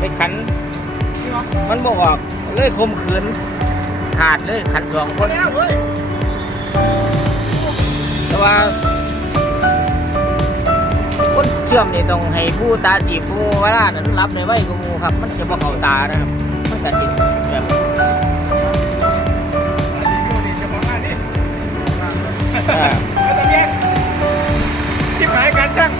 ไปขันพี่บอกมันบอกออกเลยคมขืนขาดเลยขันสองคคนนแล้วเฮ้ยแต่ว่า คนเชื่อมนี่ต้องให้ผู้ตาจีบผู้เวลานั้นรับในไว้กูมูครับ มันจะบ่เข้าตานะครับมันจะจิแบบจะบอกว่านี่อ่าไม่ต้องแยกชิบหายการช่าง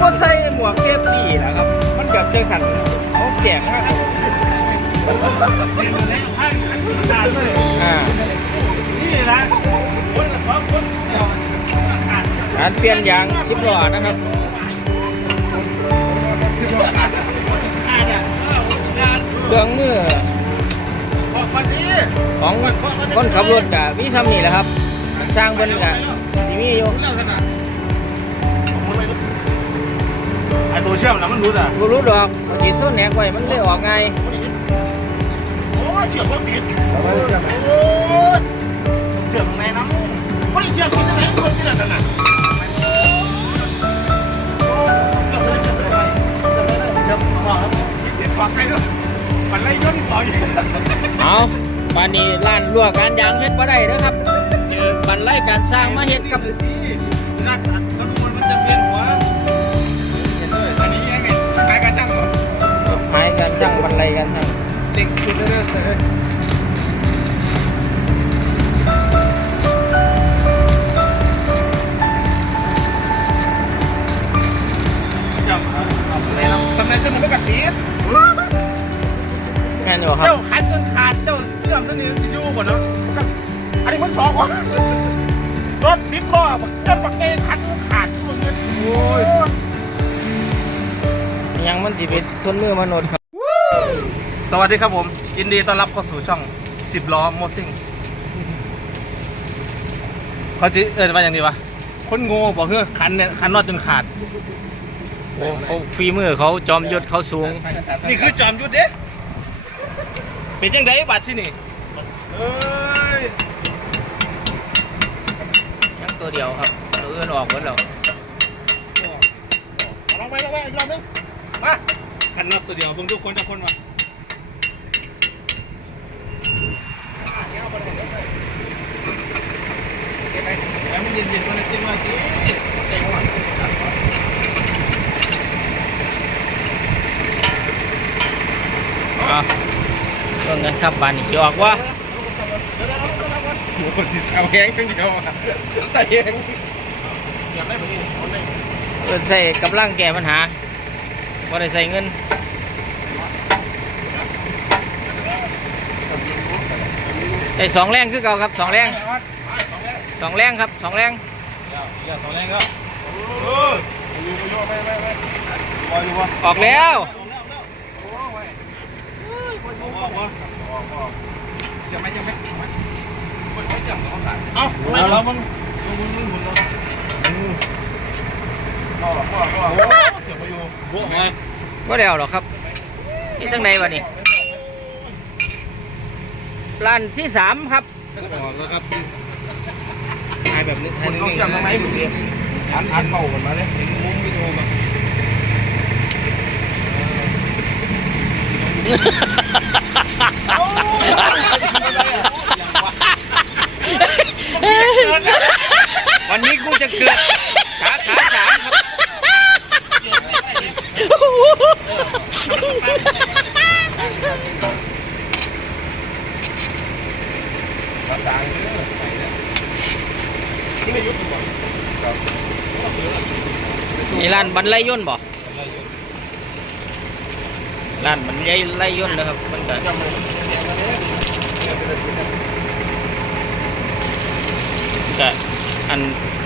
ก็ใส่หมวกเซฟตี้แหละครับ มันกับเจ้าขันเขาแจกมากเลยอ่านี่นะคนละสองคนการเปลี่ยนยางสิบล้อนะครับเครื่องมือของคนขับรถกะมีทำนี่แหละครับ สร้างเบิ้นกะที่มีอยู่เรื่องขนาดไอตัวเชื่อมนะมันรู้อะรู้รู้ดอกเอาสีส้นแหนกไว้มันเลยออกไงายโอ้เชื่อมรถติดโอ้เชื่อมในน้ำไม่เชื่อมที่ไหนคนที่นั่นน่ะเชื่อมขวาเจ็บขวาใครด้วยมันไล่ย่นต่อยเอาปานนี้ร้านรั่วการยางเฮ็ดบ่ได้นะครับเจ อบันไล่การสร้างมาเฮ็ดกับนักกระดูมันจะเวียนหัวอันนี้ยังไงไอ้กระช่างเหรอไม้การช่างบันไลการช่างเด็กสุดเลยเลยจำอะไรนะทำไมขึ้นมันไม่กัดตีแม่นอยู่ครับเจ้าขันจนขาดเจ้าเชื่อมตัวนี้จะอยู่ก่อนเนาะอันนี้มันสองวะ รถสิบล้อเจ้าปักเอขันขาดมึงเนี่ยโอ้ยยังมันสิเป็นทนมือมนุษย์ครับ สวัสดีครับผม ยินดีต้อนรับเข้าสู่ช่องสิบล้อโมซิ่งเขาจะเอินว่าอย่างนี้วะคนโง่บอกเฮ้ยคันเนี่ยคันนอดจนขาดโอ้เขาฝีมือเขาจอมยุทธเขาสูง นี่คือจอมยุทธเด้เป็นยังไงบัตรที่นี่เอ้ยยัง ตัวเดียวครับตัวอื่นออกหมดแล้วลองไปลองไปอีกรอบนึงมาคันนอดตัวเดียวเบิ่งทุกคนทุกคนมาเก็บไปแล้วมันเย็นๆมันกินมาสิเต็มว่ะอะเบิ่งกันครับบานนี้สิออกว่าหมู คนสีสาแห้งอย่างเดียวอะใส่แห้งอยากได้แบบนี้คนนี้เอิ้นใส่กำลังแก้ปัญหาบ่ได้ใส่เงินได้สองแรงคือเก่าครับสองแรงสองแรงครับสองแรงสองแรงก็เอออยู่ไปโยไปไปไปบออกแล้วจะไม่จะไม่ เอาไม่แล้วมันมันมันหมุนแล้วพ่อพ่อพ่อเสียประโยชน์บวกมาบ่ได้เอาหรอกครับนี่ตั้งในวะนี่ร้านที่สามครับออกแล้วครับถ่ายแบบนี้ถ่ายนี่ต้องจำตรงไหนผมเนี่ยอันอันเป่ากันมาเลยเห็นมุมวิดีโอแบบ วันนี้กูจะเกิดขาขาสามครับดังที่ไม่ยุติบ่นี่ร้านบันไลย่นบ่ร้านบันไลไลย่นนะครับมันก็ ก็อัน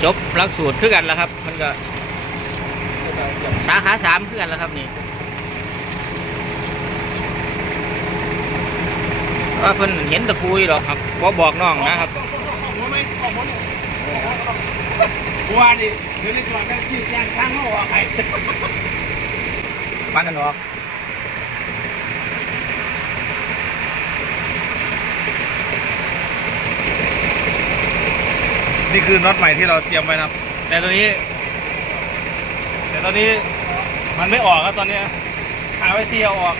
จบหลักสูตรคือกันแล้วครับ มันก็สาขาสามคือกันแล้วครับนี่ว่าเพิ่นเห็นตะปูอยู่หรอกครับบ่บอกน้องนะครับวไหมออกหัวไหมบัวดิเดี๋ยวในส่วนนั้นที่ยางข้างเขาออกไปปั้นกันออก นี่คือน็อตใหม่ที่เราเตรียมไว้นะครับ แต่ตัวนี้ แต่ตอนนี้มันไม่ออกครับตอนนี้หาไว้ที่เอาออก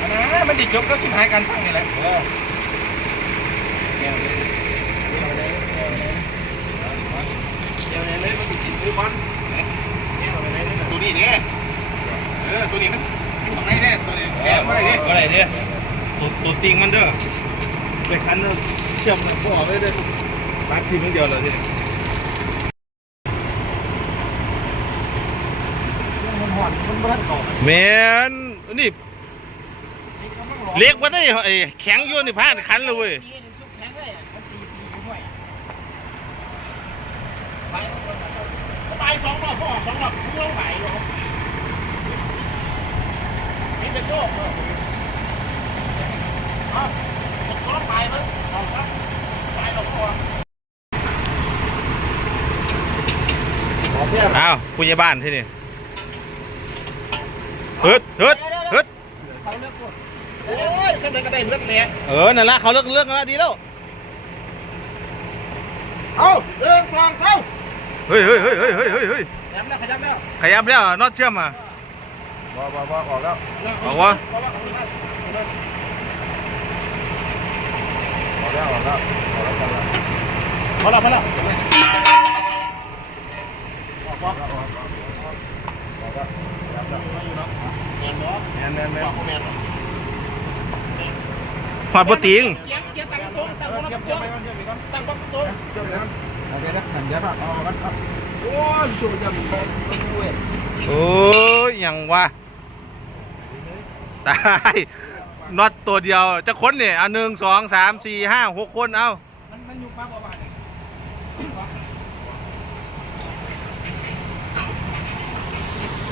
อันนะมันติดจบก็ชิบหายกันทั้งนี่แหละเออเดี๋ยวเลยเดี๋ยวเลยเดี๋ยวเลยเดี๋ยวเลยมันติดจิตมือมันเดี๋ยวเลยตัวนี้เนี่ยเออตัวนี้มันอยู่ข้างในเนี่ยตัวนี้แกมอะไรดิก็ไรเนี่ยตัวตัวติงมันเด้อไปคันเด้อ เชื่อมเลยบอกเลยเด้อรัดทีมเดียวเลยทีนี้มันหอนมันเบิ้ลก่อนแมนนี่เล็กว่าได้ไอ้แข็งอยู่นี่พลาดคันเลยเว้ยไปสองรอบพ่อสองรอบพุ่งลงไปหรอนี่เป็นโยกเหรอเอาก็ต้องไปมั้งเอาครับไปหรอกพ่อบอกเพื่อนอ้าวผู้ใหญ่บ้านที่นี่เฮิดเฮิดเฮิดโอ้ยเส้นเดินก็ได้เลือกเนี่ยเออ นั่นละเขาเลิกเลิกแล้วดีแล้ว เอาเดินฟองเข้า เฮ้ยเฮ้ยเฮ้ยเฮ้ยเฮ้ยเฮ้ยเฮ้ยแหลมแล้วขยับแล้ว ขยับแล้วน็อตเชื่อมอะบ่บ่บ่ออกแล้ว ออกวะ ออกแล้วออกแล้วออกแล้วพอแล้วพอแล้วออกออกออกออกออกแล้วขยับแล้วแมนบ่แมนแมนแมนแมนหอดปติงเกียร์เกียร์ตั้งตรงตั้งบนตรงตั้งบนตรงเจ้าแล้วโอเคนะหันยับอะเอากันครับโอ้ยสูดยับเว้ยโอ้ยยังวะตาย น็อตตัวเดียวจะค้นเนี่ยอะหนึ่งสองสามสี่ห้าหกคนเอามันมันอยู่ปั๊บประมาณนี้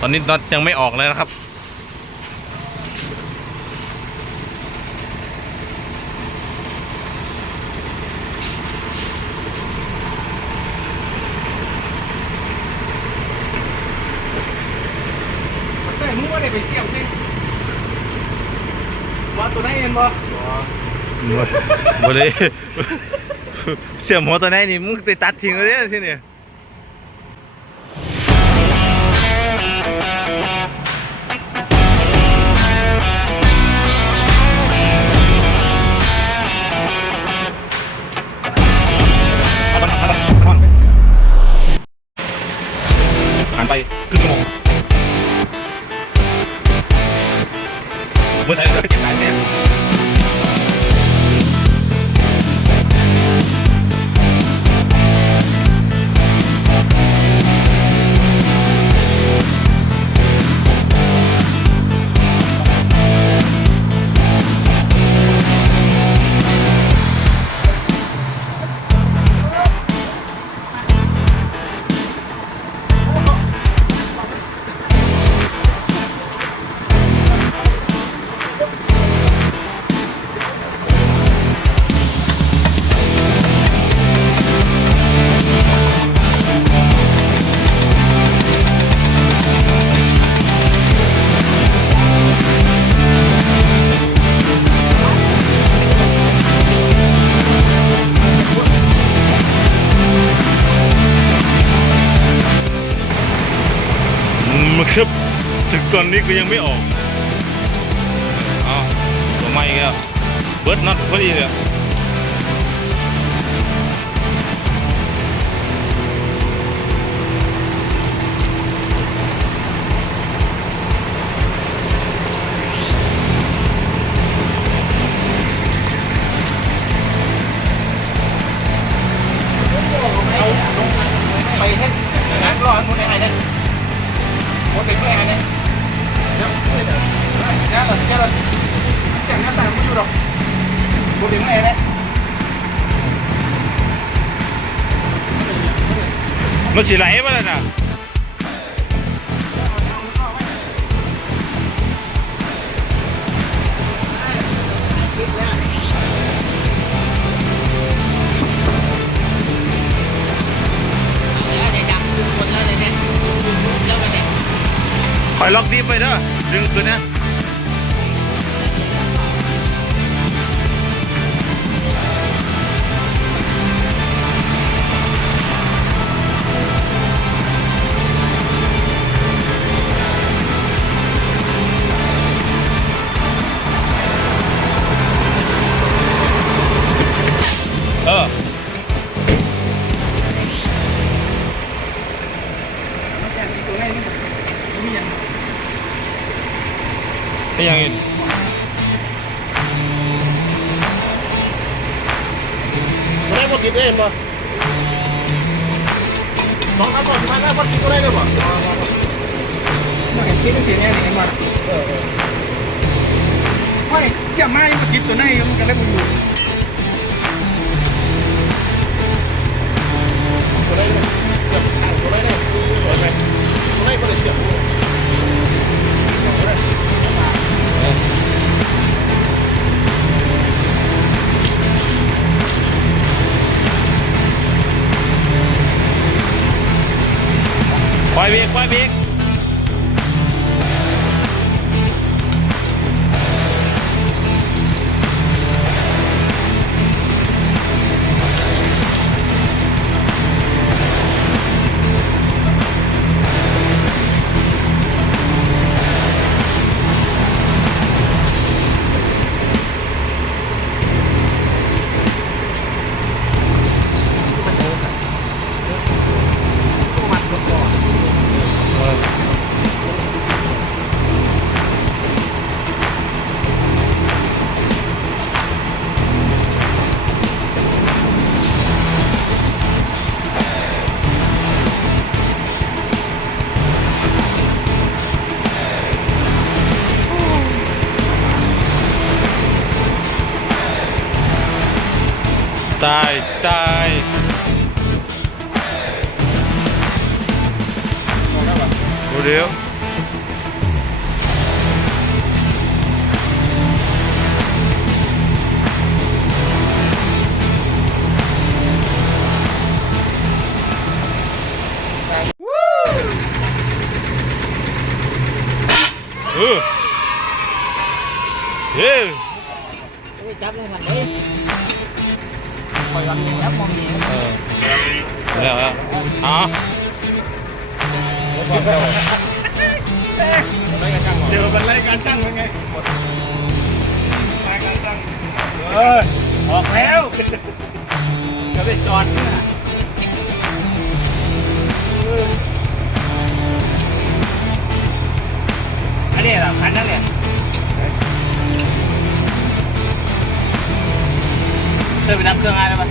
ตอนนี้น็อตยังไม่ออกเลยนะครับ แต่มึงว่าได้ไปเสี่ยงสิว่า ตัวไหนเห็นบ่บ่ได้เสียหมอตัวไหนนี่มึงไปตัดทิ้งเลยเนี่ยที่นี่ผ่านไปครึ่งชั่วโมงเมื่อใส่แล้วก็เก็บได้เนนี้ก็ยังไม่ออกอ้าวตัวไม่อีกแล้วเบิร์ดน็อตพอดีเลย สิไหลมาล้วนะคอยล็อกดีไปเด้อดึงคืนนะ นี่ยังอีกตัวไหนบ่ติดได้เห็นบ่สองคำบ่สิพาได้บ่ติดตัวไหนได้บ่มันเห็นติดเสียงแน่นี่เห็นบ่เออไม่เชื่อไม้มันติดตัวไหนมันก็เลยบ่อยู่ตัวไหนเนี่ยเชื่อมทางตัวไหนเนี่ยตัวไหนตัวไหนบ่ได้เชื่อมตัว เออเฮ้ยจับเลยหันเลยคอยวันนี้แล้วมองนี้เอ นนี้เหรอคันนั่นเนี่ยเติมไปนับเครื่องอะไรปะ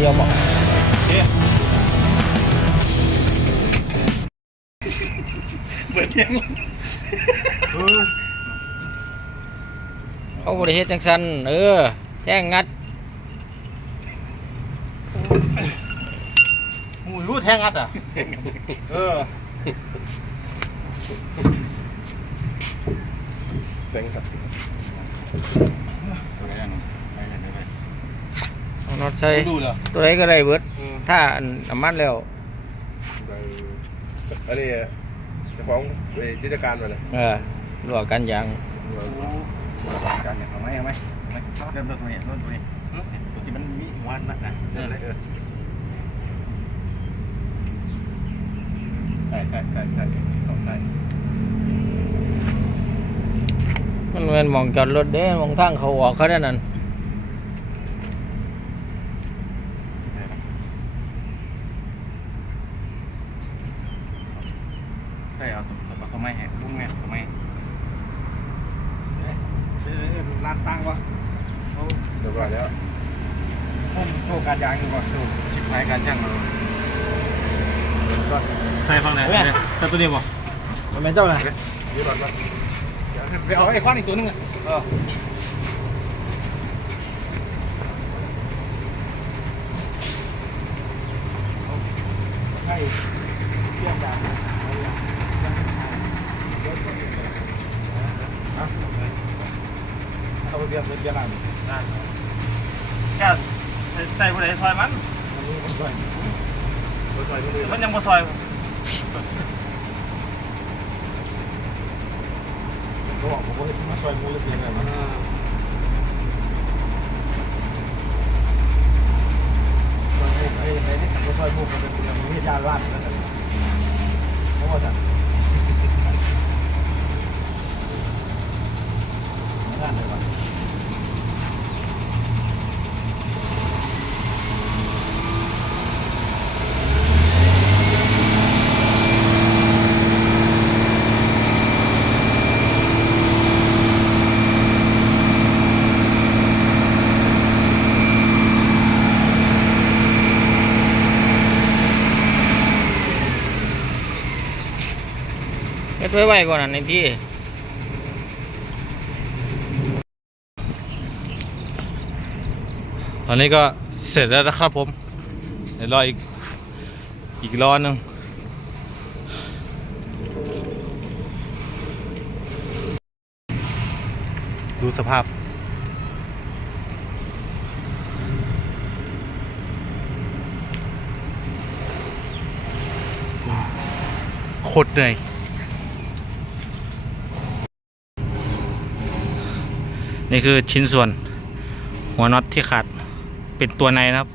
เดียวบอกเปิดเพียงเขาบริเฮ็ดจังสันเออแจ้งงัดหูรู้แทงอัดอะ เออเต็งครับ เอา น็อตใส่ดูเหรอตัวไหนก็ได้เบิดถ้าอันน้ำมันแล้วอันนี้เจ้าของเอ่อจิตการมาเลยเออลวกันยางการเนี่ยเอาไหมเอาไหมเอาไหมเริ่มต้นตัวนี้ต้นตัวนี้ตัวที่มันมีหัวนั่นะเออเออใช่ใช่ใช่ใช่ต้องใช่มันเป็นมองจอดรถเด้มองทางเขาออกเขาได้นั่น ใช่เอาตัวตัว ตัวไม้แหกลุงแม่ตัวไม้ร้านสร้างวะเขาเรียบร้อยแล้วพุ่มโชว์การยางอยู่วะโชว์ชิปท้ายการช่างเราใส่ฟังไหนใส่ตัวนี้บ่มันเป็นเจ้าไหนยืดหลอดมาไปเอาไอ้ควันอีกตัวนึงอะเออ เที่ยงดาวเอาไปเบียร์เบียร์ร้าน แค่ ใส่ผู้ใดซอยมันมันมีคนช่วยคนช่วยคนอื่นมันยังบ่ซอยเขาบอกผมว่ามาช่วยมูลนิธิอะไรมันไอ้ไอ้ไอ้ที่ขับรถช่วยมูมันเป็นมันมีญาติร้านนั่นแหละเพราะว่าจะร้านไหนวะ เฮ็ดไว้ไว้ก่อนนะในพี่ตอนนี้ก็เสร็จแล้วนะครับผมเดี๋ยวรออีกอีกรอหนึงดูสภาพ โคตรเหนื่อย นี่คือชิ้นส่วนหัวน็อตที่ขาดเป็นตัวในนะครับ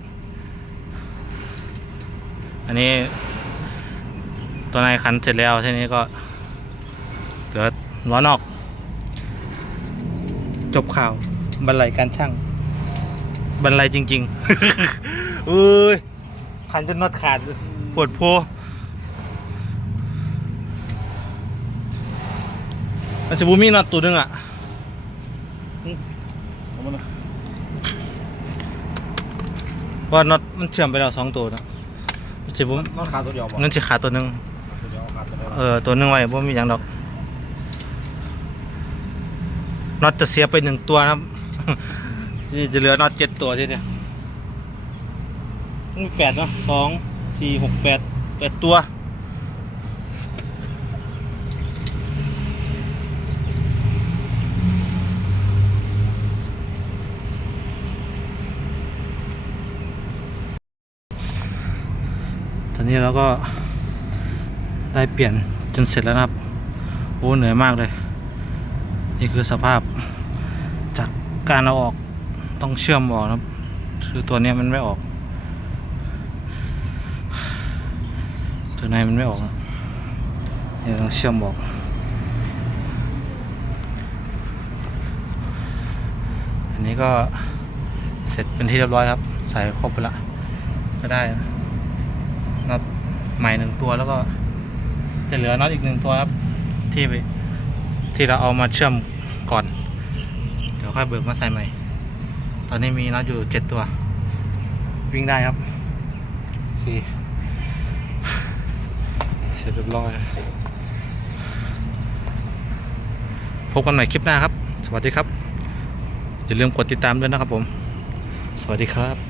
อันนี้ตัวในขันเสร็จแล้วทีนี้ก็เหลือล้อนอก จบข่าวบรรลัยการช่างบรรลัยจริงๆเอ้ยขันจนน็อตขาดปวดโพมันจะบูมีน็อตตัวนึงอะ ว่าน็อตมันเชื่อมไปแล้วสองตัวนะสิบุนอนขาตัวเดียวบ่เงินสิขาดตัวหนึ่งตัวเดียวขาตัวเดียวเออตัวหนึ่งไว้บ่มีอย่างดอกน็อตจะเสียไปหนึ่งตัวนะครับนี่จะเหลือน็อตเจ็ดตัวทีเดียวมีแปดเนาะสองสี่หกแปดแปดตัว นี้เราก็ได้เปลี่ยนจนเสร็จแล้วนะครับ โอ้เหนื่อยมากเลย นี่คือสภาพจากการเอาออกต้องเชื่อมออกนะครับ คือตัวนี้มันไม่ออก ตัวในมันไม่ออกนะนี่ต้องเชื่อมออกอันนี้ก็เสร็จเป็นที่เรียบร้อยครับ ใส่ครบไปละก็ได้นะ น็อตใหม่หนึ่งตัวแล้วก็ จะเหลือน็อตอีกหนึ่งตัวครับ ที่ไปที่เราเอามาเชื่อมก่อน เดี๋ยวค่อยเบิกมาใส่ใหม่ ตอนนี้มีน็อตอยู่เจ็ดตัว วิ่งได้ครับโอเคเสร็จเรียบร้อยพบกันใหม่คลิปหน้าครับ สวัสดีครับ อย่าลืมกดติดตามด้วยนะครับผม สวัสดีครับ